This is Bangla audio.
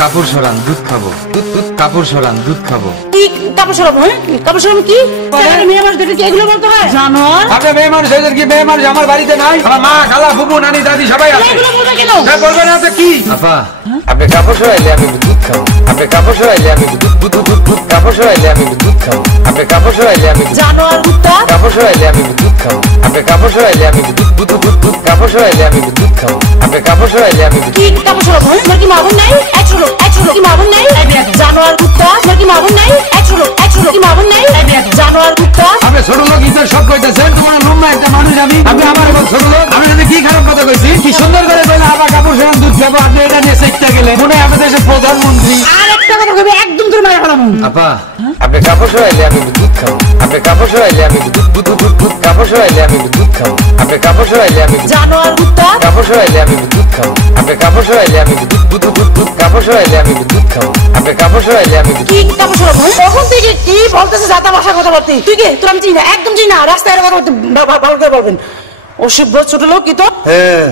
কাপড় সরান দুধ খাবো, কাপড় সরান দুধ খাবো। কি কাপড় সরাবো? হ্যাঁ কাপড় সরাবো কি? মেয়ে মানুষদের কি এগুলো বলতে হয়? জানোয়ার আপনি মেয়ে মানুষ এদের কি মেয়ে মানুষ আমার বাড়িতে নাই? আমার মা খালা ফুপু নানি দাদি সবাই আছে। এগুলো বলতে কেন? বলবেন না তো কি? আপা আপনি কাপড় সরাইলে আমি দুধ খাবো, আপনি কাপড় সরাইলে আমি কাপড় সরাইলে আমি দুধ খাবো, আপনি কাপড় সরাইলে আমি জানোয়ার কুত্তা কাপড় সরাইলে আমি দুধ খাবো, আপনি কাপড় সরাইলে আমি কাপড় সরাইলে আমি দুধ খাবো, আপনি কাপড় সরাইলে আমি কি কাপড় সরাবো? তোমার কি মাগুর নাই? একশো কি মাগুর নাই? জানোয়ার কুত্তা তোমার কি মাগুর নাই? একশো কি মাগুর নাই? জানোয়ার কুত্তা আপনি ছোট লোক ইজ্জত সব কইতেছেন, তোমার লম্বা একটা মানুষ আমি, আপনি আমার এখন ছোট লোক, আমি যদি কি খারাপ কথা কইছি? কি সুন্দর করে কইলে আবার কাপড় সরান দুধ খাবো, আপনি এটা নিয়ে চেষ্টা গেলে মনে হয় আমাদের দেশের প্রধানমন্ত্রী। আর একটা কথা কইবে একদম তোর মায়ের ফেলাম। আপা আপনি কাপড় সরাইলে আমি দুধ খাবো, আপনি কাপড় সরাইলে আমি কাপড় সরাইলে আমি দুধ খাবো, আপনি কাপড় সরাইলে আমি জানোয়ার কুত্তা কাপড় সরাইলে আমি দুধ খাবো, আপনি কাপড় সরাইলে আমি কাপড় সরাইলে আমি দুধ খাবো, আপনি কাপড় সরাইলে আমি কি কাপড় সরাবো? তখন থেকে কি বলতেছে জাতা ভাষা কথা বলতে? তুই কে? তোর আমি চিনি না, একদম চিনি না। রাস্তায় কথা বলতে ভালো করে বলবেন। ও সে ছোট লোক কি তো? হ্যাঁ